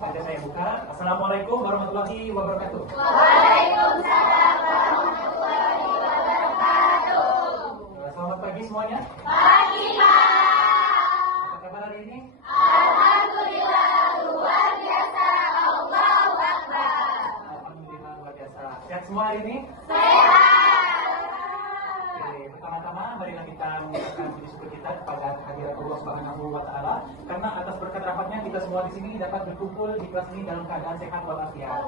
Ada saya buka. Assalamualaikum warahmatullahi wabarakatuh. Waalaikumsalam warahmatullahi wabarakatuh. Selamat pagi semuanya. Pagi, Pak. Apa kabar hari ini? Alhamdulillah, luar biasa. Allahu Akbar. Alhamdulillah luar biasa. Sehat semua hari ini? Sehat. Oke, pertama-tama marilah kita mengucapkan puji syukur kita kepada kehadirat Allah Subhanahu wa taala karena atas berkat rahmatnya kita semua di sini dapat berkumpul di kelas ini dalam keadaan sehat walafiat.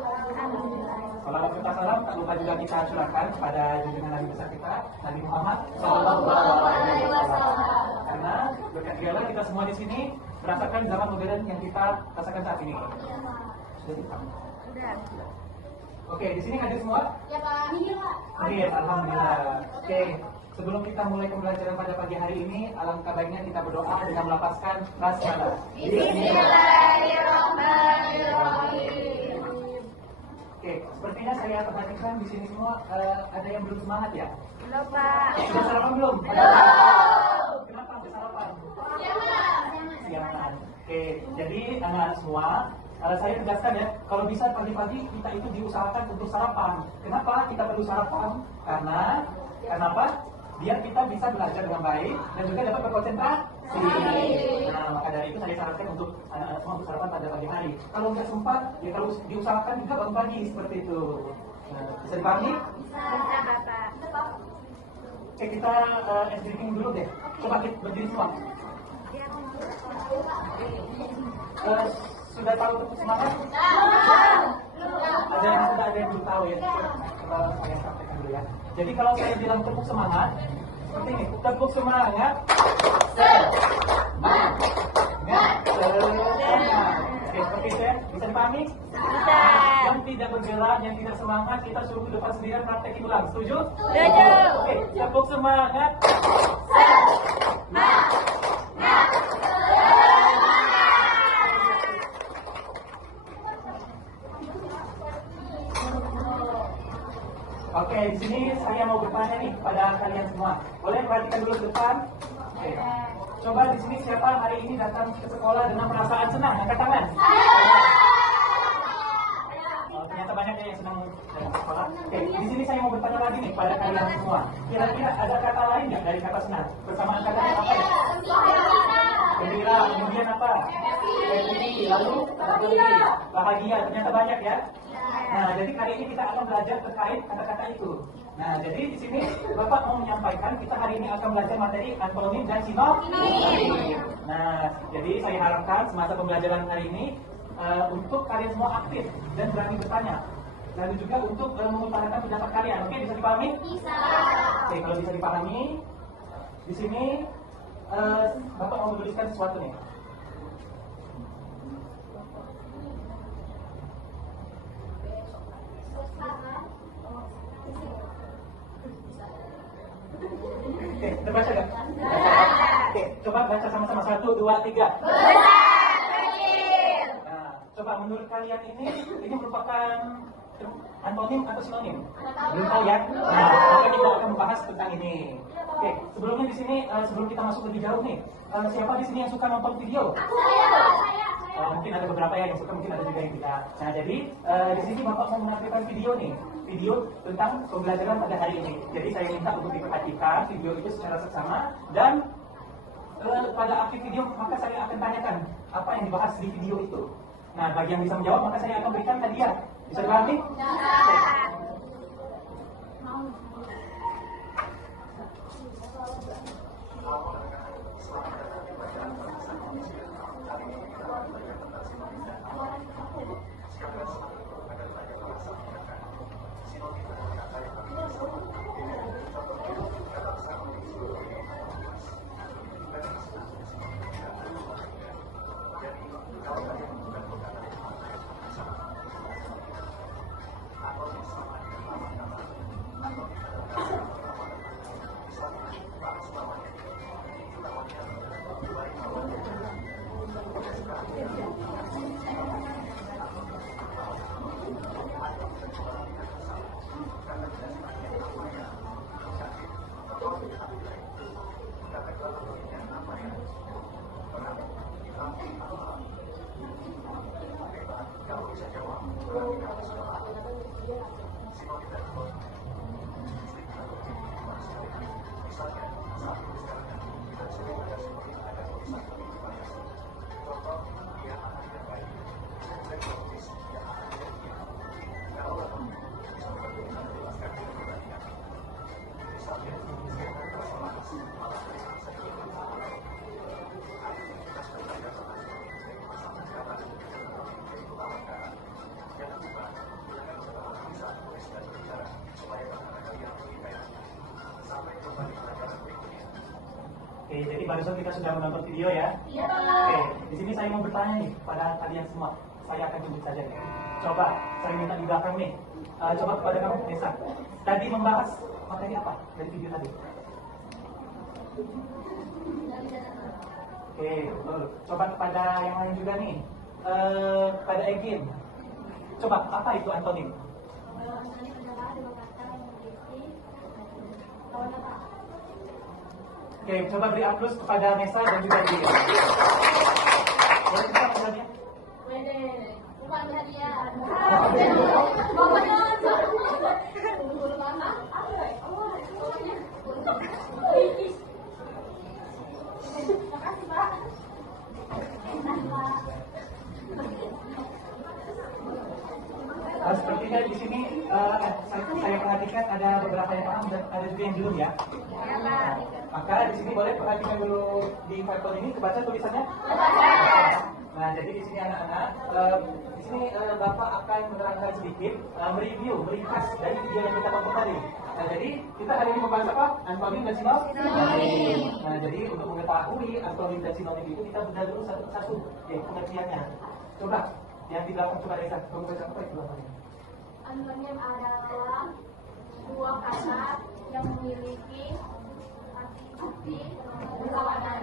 Salawat serta salam tak lupa juga kita curahkan kepada junjungan Nabi besar kita Nabi Muhammad Sallallahu Alaihi Wasallam. Karena berkat dialah kita semua di sini merasakan zaman modern yang kita rasakan saat ini. Sudah ditang. Oke, di sini hadir semua? Ya, Pak. Ini, Pak. Hadir, alhamdulillah. Oke, sebelum kita mulai pembelajaran pada pagi hari ini, alangkah baiknya kita berdoa dengan melafazkan basmalah. Bismillahirrahmanirrahim. Oke, sepertinya saya perhatikan di sini semua ada yang belum semangat ya? Belum, Pak. Sudah sarapan belum? Belum. Kenapa nggak sarapan? Siap. Siangan. Oke, jadi anak semua, saya tegaskan ya, kalau bisa pagi-pagi kita itu diusahakan untuk sarapan. Kenapa kita perlu sarapan? Karena apa? Biar kita bisa belajar dengan baik dan juga dapat berkonsentrasi. Nah, maka dari itu saya sarankan untuk anak-anak semua untuk sarapan pada pagi hari. Kalau nggak sempat, ya kalau diusahakan juga bangun pagi seperti itu. Nah, bisa dipahami? Bisa, Bapak. Oke, kita ice drinking dulu deh. Coba kita berdiri semua. Sudah tahu tepuk semangat? Ada yang sudah, ada yang belum tahu ya. Saya sampaikan dulu ya. Jadi kalau saya bilang tepuk semangat, seperti ini. Tepuk semangat. Semangat. Oke, seperti itu ya. Bisa dipahami? Bisa. Yang tidak bergerak, yang tidak semangat, kita suruh ke depan sendirian praktekin ulang. Setuju? Setuju. Oke, tepuk semangat. Oke, di sini saya mau bertanya nih pada kalian semua. Boleh perhatikan dulu ke depan? Oke. Coba di sini siapa hari ini datang ke sekolah dengan perasaan senang? Angkat tangan. Oh, ternyata banyak ya yang senang datang ke sekolah. Oke, di sini saya mau bertanya lagi nih pada kalian semua. Kira-kira ada kata lain nggak dari kata senang? Persamaan katanya apa ya? Gembira, kemudian apa? Happy, lalu satu lagi bahagia. Ternyata banyak ya. Nah, jadi kali ini kita akan belajar terkait kata-kata itu. Nah, jadi di sini Bapak mau menyampaikan kita hari ini akan belajar materi antonim dan sinonim. Nah, jadi saya harapkan semasa pembelajaran hari ini untuk kalian semua aktif dan berani bertanya. Dan juga untuk mengutarakan pendapat kalian. Oke, bisa dipahami? Bisa. Oke, kalau bisa dipahami, di sini Bapak mau menuliskan sesuatu nih. Oke, terbaca nggak? Oke, coba baca sama-sama 1, 2, 3. Besar, kecil. Nah, coba menurut kalian ini merupakan antonim atau sinonim? Belum tahu ya? Nah, maka kita akan membahas tentang ini. Oke, sebelumnya di sini sebelum kita masuk lebih jauh nih, siapa di sini yang suka nonton video? Saya. Mungkin ada beberapa ya yang suka, mungkin ada juga yang tidak. Nah, jadi di sini Bapak mau menampilkan video nih, video tentang pembelajaran pada hari ini. Jadi saya minta untuk diperhatikan video itu secara seksama dan pada akhir video maka saya akan tanyakan apa yang dibahas di video itu. Nah, bagi yang bisa menjawab maka saya akan berikan hadiah. Bisa dipahami? Oke, jadi barusan kita sudah menonton video ya. Iya. Oke, di sini saya mau bertanya nih pada kalian semua. Saya akan tunjuk saja nih. Coba, saya minta di belakang nih. Coba kepada kamu, Nesa. Tadi membahas materi apa dari video tadi? Oke, betul. Coba kepada yang lain juga nih. Kepada Egin. Coba, apa itu antonim? Oke, coba beri aplaus kepada Nesa dan juga Egin. Boleh kita menjawabnya? Bukan hadiah. Makasih, Pak. Sepertinya di sini saya perhatikan ada beberapa yang paham dan ada juga yang belum ya. Maka di sini boleh perhatikan dulu di faktor ini, kebaca tulisannya. Nah, jadi di sini anak-anak, di sini Bapak akan menerangkan sedikit, mereview, meringkas dari video yang kita tonton tadi. Nah, jadi kita hari ini membahas apa? Antonim dan sinonim. Nah, jadi untuk mengetahui antonim dan sinonim itu kita bedah dulu satu persatu, ya pengertiannya. Coba, yang di belakang coba Reza, kamu baca apa itu belakangnya? Antonim adalah dua kata yang memiliki arti berlawanan.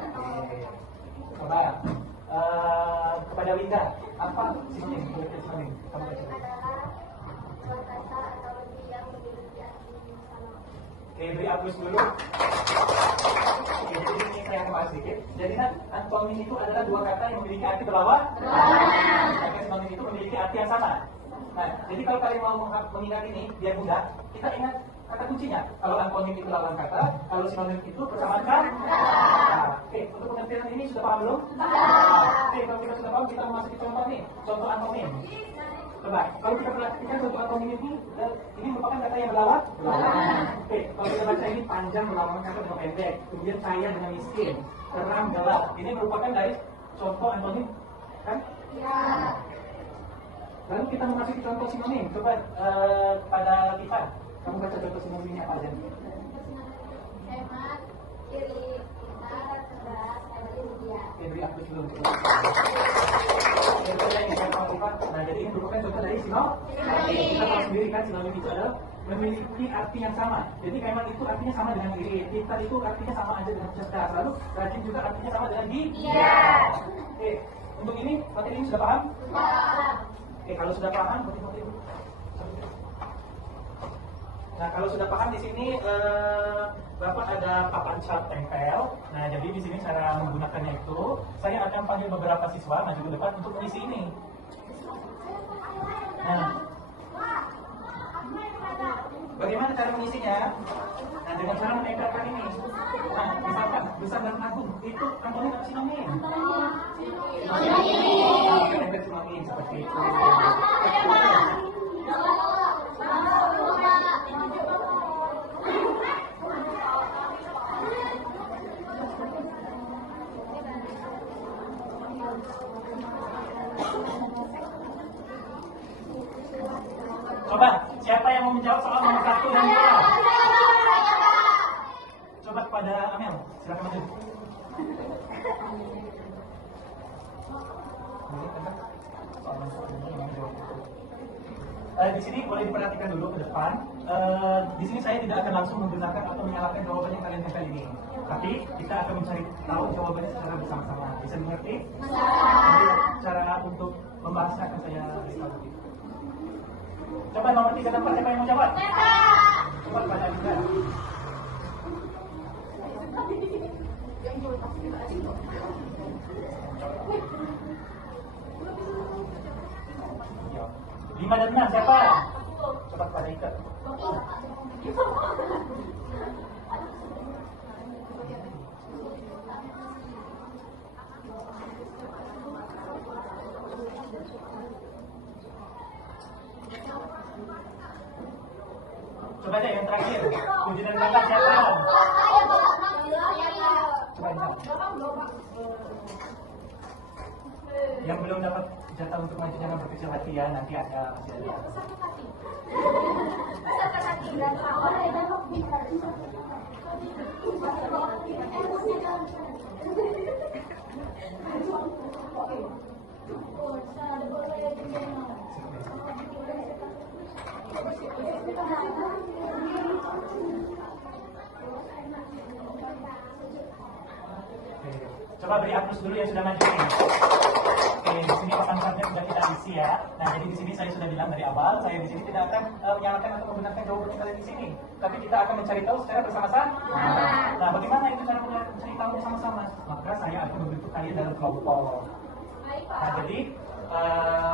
Coba, kepada Winda, apa sinonim? Pengertian sinonim, kamu baca. Adalah dua kata atau lebih yang memiliki arti yang sama. Oke, beri aplaus dulu. Oke, jadi ini saya akan bahas sedikit. Jadi kan antonim itu adalah dua kata yang memiliki arti berlawanan. Sedangkan sinonim itu memiliki arti yang sama. Nah, jadi kalau kalian mau mengingat ini biar mudah, kita ingat kata kuncinya. Kalau antonim itu lawan kata, kalau sinonim itu persamaan kata. Nah, oke, untuk pengertian ini sudah paham belum? Oke, kalau kita sudah paham, kita memasuki contoh nih, contoh antonim. Coba, kalau kita perhatikan contoh antonim ini merupakan kata yang berlawan. Oke, kalau kita baca ini panjang melawan kata dengan pendek, kemudian kaya dengan miskin, terang gelap. Ini merupakan dari contoh antonim, kan? Ya. Lalu kita memasuki contoh sinonim. Coba pada kita, kamu baca contoh sinonimnya apa aja? Hemat, kiri, pintar, cerdas, mulia. Beri aku dulu. Nah, jadi ini merupakan contoh dari sinonim. Kita tahu sendiri kan sinonim itu adalah memiliki arti yang sama. Jadi hemat itu artinya sama dengan kiri, pintar itu artinya sama aja dengan cerdas. Lalu rajin juga artinya sama dengan giat. Oke, untuk ini materi ini sudah paham? Oke, kalau sudah paham, foto-foto ibu. Nah, kalau sudah paham di sini, Bapak ada papan chart tempel. Nah, jadi di sini cara menggunakannya itu, saya akan panggil beberapa siswa maju ke depan untuk mengisi ini. Nah, bagaimana cara mengisinya? Nah, dengan cara menempelkan ini. Nah, misalkan besar dan agung itu antonim atau sinonim? Tempel sinonim seperti itu. Coba, siapa yang mau menjawab soal nomor 1 dan 2? Coba kepada Amel, silakan maju. Di sini boleh diperhatikan dulu ke depan. Di sini saya tidak akan langsung menggunakan atau menyalahkan jawaban yang kalian tempel ini, tapi kita akan mencari tahu jawabannya secara bersama-sama. Bisa dimengerti? Jadi, cara untuk membahasnya akan saya beritahu. Coba nomor 3 dan 4 siapa yang mau jawab? Coba baca juga. 5 dan 6 siapa? Coba pada ikat. Coba deh yang terakhir. 7 dan 8 siapa? Coba ini. Yang belum dapat jatah untuk maju jangan berkecil hati ya, nanti ada masih ada. Oke, coba beri hapus dulu yang sudah maju ini. Oke, di sini papan-papannya sudah kita isi ya. Nah, jadi di sini saya sudah bilang dari awal, saya di sini tidak akan menyalahkan atau menggunakan jawaban kalian di sini, tapi kita akan mencari tahu secara bersama-sama. Nah, bagaimana itu cara mencari tahu bersama-sama? Maka saya akan membentuk kalian dalam kelompok. Nah, jadi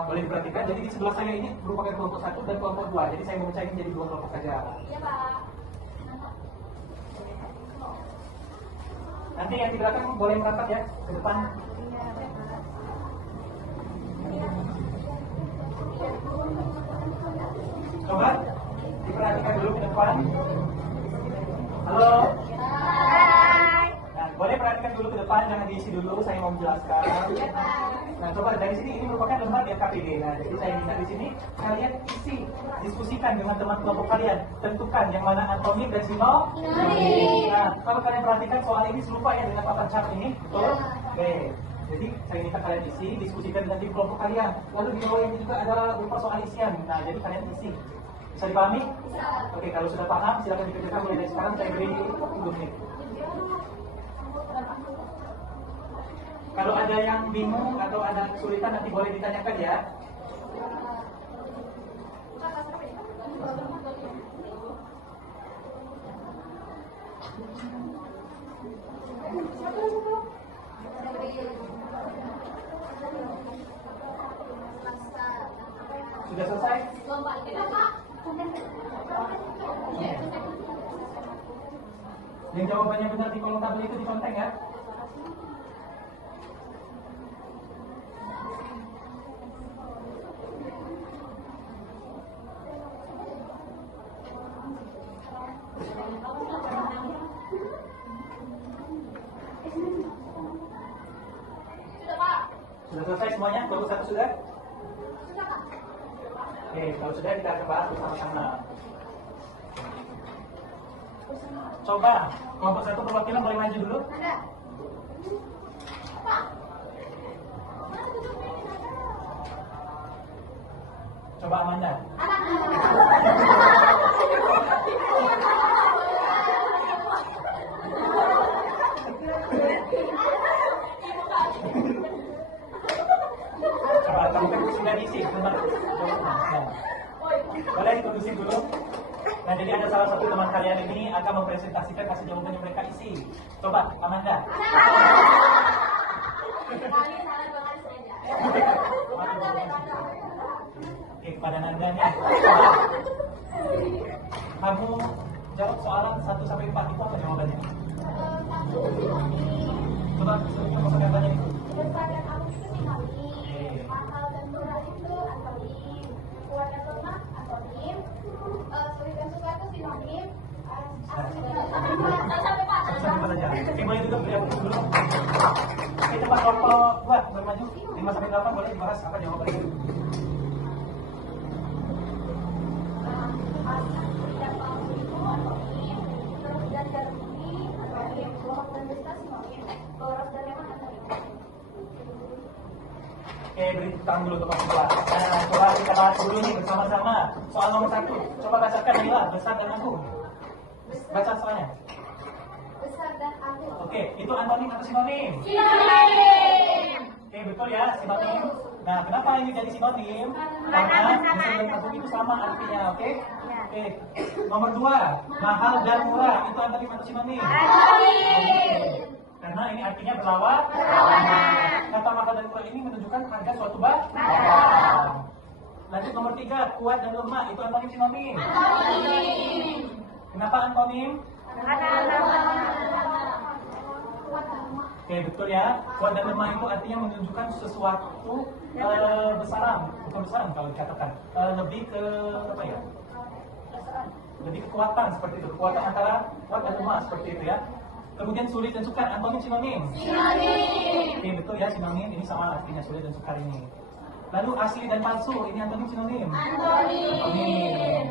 boleh diperhatikan. Jadi di sebelah saya ini merupakan kelompok 1 dan kelompok 2. Jadi saya memecah ini jadi 2 kelompok saja. Iya, Pak. Nanti yang di belakang boleh merapat ya ke depan. Coba diperhatikan dulu ke depan. Halo. Nah, boleh perhatikan dulu ke depan, jangan diisi dulu. Saya mau menjelaskan. Nah, coba dari sini ini merupakan lembar FKPD. Nah, jadi saya minta di sini kalian isi, diskusikan dengan teman kelompok kalian, tentukan yang mana antonim dan sinonim. Nah, kalau kalian perhatikan soal ini serupa ya dengan papan chart ini, betul? Oke. Jadi saya minta kalian isi, diskusikan dengan tim kelompok kalian. Lalu di bawah ini juga ada beberapa soal isian. Nah, jadi kalian isi. Bisa dipahami? Bisa. Oke, kalau sudah paham, silakan dikerjakan mulai dari sekarang. Saya beri 2 menit. Kalau ada yang bingung atau ada kesulitan nanti boleh ditanyakan ya. Sudah selesai? Yang jawabannya benar di kolom tabel itu dikontek ya. Sudah selesai semuanya? Kelompok 1 sudah? Oke, kalau sudah kita akan bahas bersama-sama. Coba, kelompok 1 perwakilan boleh maju dulu. Coba Amanda. Coba kamu kan sudah diisi, boleh ditulisin dulu. Nah, jadi ada salah satu teman kalian ini akan mempresentasikan hasil jawaban yang mereka isi. Coba, Amanda. Oke, kepada Nanda nih. Kamu jawab soalan 1 sampai 4 itu apa jawabannya? Coba masuk gambarnya itu. Berdasarkan aku itu sinonim, mahal dan murah itu antonim, kuat dan lemah antonim, sulit dan suka itu sinonim, sampai Pak. Sampai saja. Oke, boleh juga beri aku dulu. Oke, cepat kelompok 2 bermaju. 5 sampai 8 boleh dibahas apa jawabannya. Oke, beri tangan dulu untuk kelompok 2. Nah, coba kita bahas dulu nih bersama-sama. Soal nomor 1. Coba bacakan Nila, besar dan agung. Baca soalnya. Besar dan agung. Oke, itu antonim atau sinonim? Sinonim. Oke, betul ya, sinonim. Nah, kenapa ini jadi sinonim? Karena besar dan agung itu sama artinya, oke? Oke. Nomor 2, mahal dan murah. Itu antonim atau sinonim? Antonim. Karena ini artinya berlawanan. Kata mahal dan murah ini menunjukkan harga suatu barang. Lanjut nomor 3, kuat dan lemah. Itu antonim sinonim. Kenapa antonim? Oke, betul ya. Kuat dan lemah itu artinya menunjukkan sesuatu besaran, bukan besaran kalau dikatakan. Lebih ke apa ya? Lebih kekuatan seperti itu. Kekuatan antara kuat dan lemah seperti itu ya. Kemudian sulit dan sukar, antonim sinonim. Oke, betul ya, sinonim ini sama artinya sulit dan sukar ini. Lalu asli dan palsu, ini antonim sinonim. Antonim.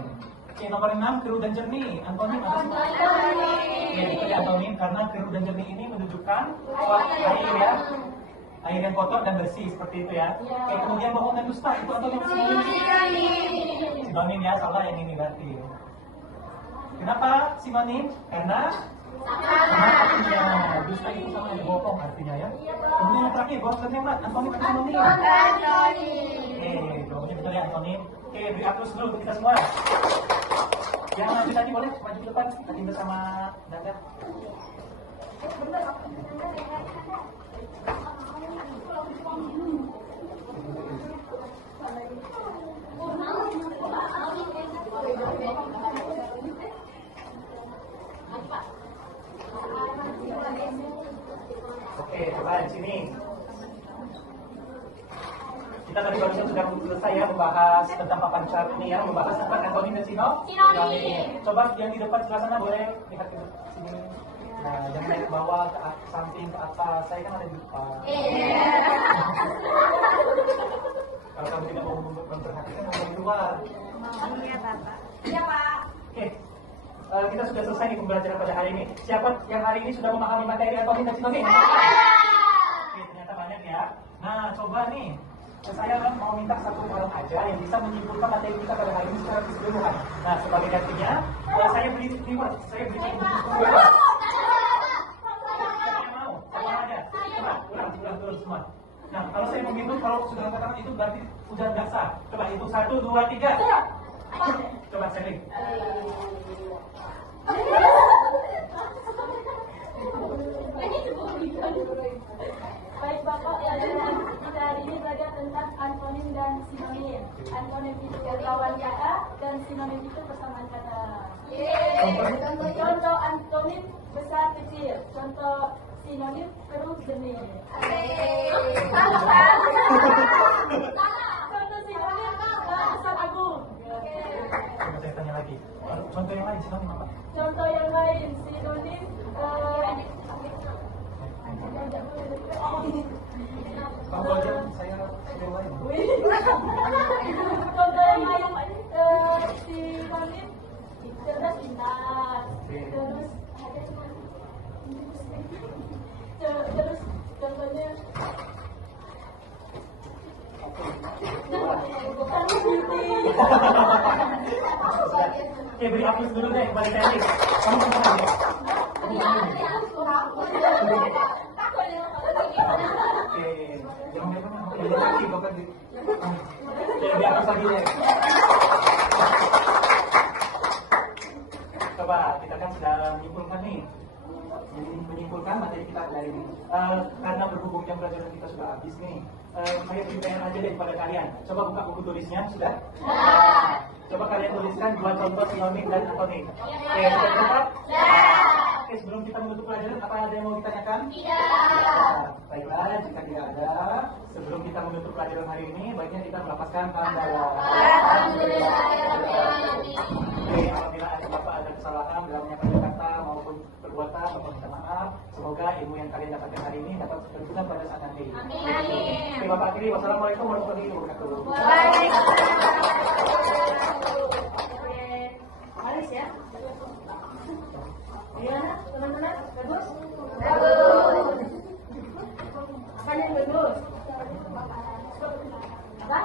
Oke, nomor 6, keruh dan jernih. Antonim apa sih? Oke, itu ya antonim karena keruh dan jernih ini menunjukkan air ya. Air yang kotor dan bersih seperti itu ya. Oke, kemudian bohong dan dusta, itu antonim sinonim. Sinonim ya, salah yang ini berarti. Kenapa sinonim? Karena artinya dusta itu sama dengan bohong artinya ya. Kemudian yang terakhir, bohong dan hemat, antonim atau sinonim? Oke, jawabannya betul ya antonim. Oke, beri aplaus dulu untuk kita semua. Yang maju tadi boleh maju ke depan, tadi bersama Dada. Oke, coba di sini. Kita tadi barusan sudah selesai ya membahas tentang papan chart ini ya, membahas tentang antonim dan sinonim. Coba yang di depan sebelah sana boleh lihat ke sini. Nah, jangan naik ke bawah, ke samping, ke atas. Saya kan ada di depan. Kalau kamu tidak mau memperhatikan, mau di luar. Iya, Bapak. Iya, Pak. Oke, kita sudah selesai nih pembelajaran pada hari ini. Siapa yang hari ini sudah memahami materi antonim dan sinonim? Oke, ternyata banyak ya. Nah, coba nih. Saya mau minta satu orang aja yang bisa menyimpulkan materi kita pada hari ini secara keseluruhan. Nah, sebagai gantinya, saya beri reward. Saya beri reward. Saya mau, saya aja. Coba, ulang semua. Nah, kalau saya menghitung, kalau sudah katakan itu berarti ujian dasar. Coba hitung 1, 2, 3. Coba saya lihat. Baik Bapak, kita hari ini belajar tentang antonim dan sinonim. Antonim itu lawan kata dan sinonim itu persamaan kata. Contoh antonim besar kecil, contoh sinonim keruh jernih. Contoh sinonim besar agung. Coba saya tanya lagi. Contoh yang lain sinonim apa? Contoh yang lain sinonim Kalau aja saya yang lain. contoh yang lain sinonim cerdas pintar. Terus contohnya bukan beauty. Oke, beri aplaus dulu deh kepada Kelly. Kamu pernah ya? Oke, jangan lagi, Bapak di. Beri aplaus lagi deh. Coba, kita kan sudah menyimpulkan nih. Menyimpulkan materi kita dari ini. Karena berhubung jam pelajaran kita sudah habis nih, saya beri PR aja deh kepada kalian. Coba buka buku tulisnya, sudah? Coba kalian tuliskan 2 contoh sinonim dan antonim. Oke, sudah cepat? Oke, sebelum kita menutup pelajaran, apa ada yang mau ditanyakan? Tidak. Baiklah, jika tidak ada, sebelum kita menutup pelajaran hari ini, baiknya kita melapaskan hamdalah. Oke, apabila ada bapak ada kesalahan dalam menyampaikan kata maupun perbuatan, bapak minta maaf. Semoga ilmu yang kalian dapatkan hari ini dapat berguna pada saat nanti. Amin. Oke, Bapak akhiri. Wassalamualaikum warahmatullahi wabarakatuh. Haris ya. Gimana teman-teman? Bagus? Bagus. Apa yang bagus? Apa?